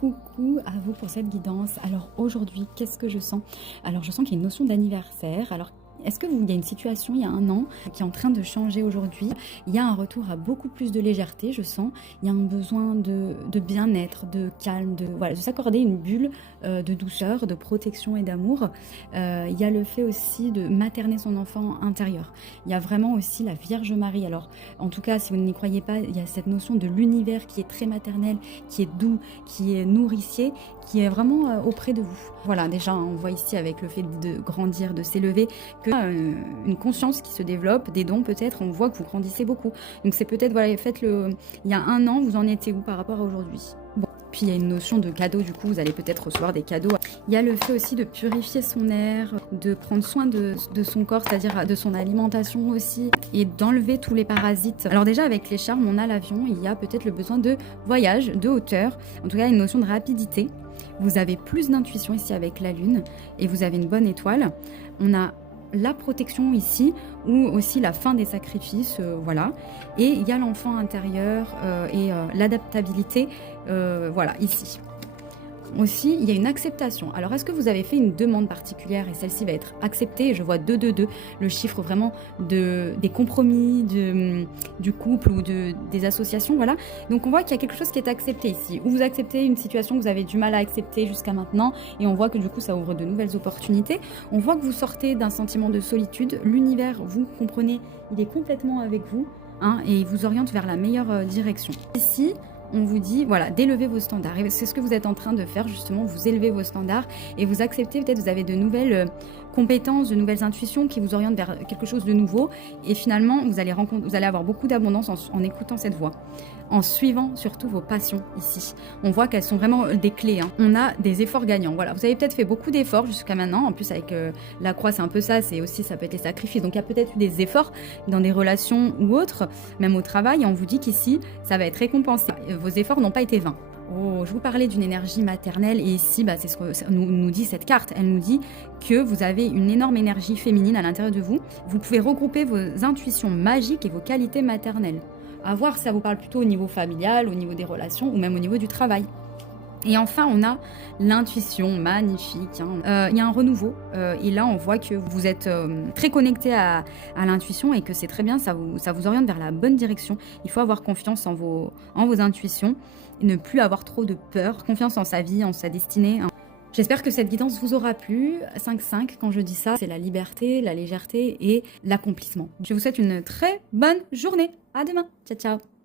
Coucou à vous pour cette guidance. Alors aujourd'hui, qu'est-ce que je sens? Alors je sens qu'il y a une notion d'anniversaire. Alors est-ce que il y a une situation il y a un an qui est en train de changer aujourd'hui? Il y a un retour à beaucoup plus de légèreté, je sens. Il y a un besoin de bien-être, de calme, de s'accorder une bulle de douceur, de protection et d'amour. Il y a le fait aussi de materner son enfant intérieur. Il y a vraiment aussi la Vierge Marie. Alors en tout cas, si vous n'y croyez pas, il y a cette notion de l'univers qui est très maternel, qui est doux, qui est nourricier, qui est vraiment auprès de vous. Voilà, déjà on voit ici avec le fait de grandir, de s'élever, que une conscience qui se développe, des dons peut-être, on voit que vous grandissez beaucoup. Donc c'est peut-être, voilà, faites-le, il y a un an, vous en étiez où par rapport à aujourd'hui? Bon. Puis il y a une notion de cadeau, du coup vous allez peut-être recevoir des cadeaux. Il y a le fait aussi de purifier son air, de prendre soin de son corps, c'est-à-dire de son alimentation aussi, et d'enlever tous les parasites. Alors déjà avec les charmes, on a l'avion, il y a peut-être le besoin de voyage, de hauteur, en tout cas une notion de rapidité. Vous avez plus d'intuition ici avec la lune, et vous avez une bonne étoile. On a la protection ici, ou aussi la fin des sacrifices, voilà. Et il y a l'enfant intérieur et l'adaptabilité, voilà, ici. Aussi, il y a une acceptation. Alors, est-ce que vous avez fait une demande particulière et celle-ci va être acceptée? Je vois 222, le chiffre vraiment des compromis, du couple ou des associations, voilà. Donc, on voit qu'il y a quelque chose qui est accepté ici. Ou vous acceptez une situation que vous avez du mal à accepter jusqu'à maintenant et on voit que du coup, ça ouvre de nouvelles opportunités. On voit que vous sortez d'un sentiment de solitude. L'univers, vous comprenez, il est complètement avec vous, hein, et il vous oriente vers la meilleure direction. Ici, on vous dit, voilà, d'élever vos standards. Et c'est ce que vous êtes en train de faire, justement, vous élevez vos standards et vous acceptez, peut-être vous avez de nouvelles compétences, de nouvelles intuitions qui vous orientent vers quelque chose de nouveau. Et finalement, vous allez avoir beaucoup d'abondance en écoutant cette voix, en suivant surtout vos passions ici. On voit qu'elles sont vraiment des clés, hein. On a des efforts gagnants. Voilà, vous avez peut-être fait beaucoup d'efforts jusqu'à maintenant. En plus, avec la croix, c'est un peu ça. C'est aussi, ça peut être les sacrifices. Donc, il y a peut-être eu des efforts dans des relations ou autres, même au travail. Et on vous dit qu'ici, ça va être récompensé. Vos efforts n'ont pas été vains. Oh, je vous parlais d'une énergie maternelle et ici, c'est ce que nous dit cette carte. Elle nous dit que vous avez une énorme énergie féminine à l'intérieur de vous. Vous pouvez regrouper vos intuitions magiques et vos qualités maternelles. À voir si ça vous parle plutôt au niveau familial, au niveau des relations ou même au niveau du travail. Et enfin, on a l'intuition, magnifique, hein. Il y a un renouveau et là, on voit que vous êtes très connecté à l'intuition et que c'est très bien, ça vous oriente vers la bonne direction. Il faut avoir confiance en vos intuitions et ne plus avoir trop de peur, confiance en sa vie, en sa destinée, hein. J'espère que cette guidance vous aura plu. 5-5, quand je dis ça, c'est la liberté, la légèreté et l'accomplissement. Je vous souhaite une très bonne journée. À demain. Ciao, ciao.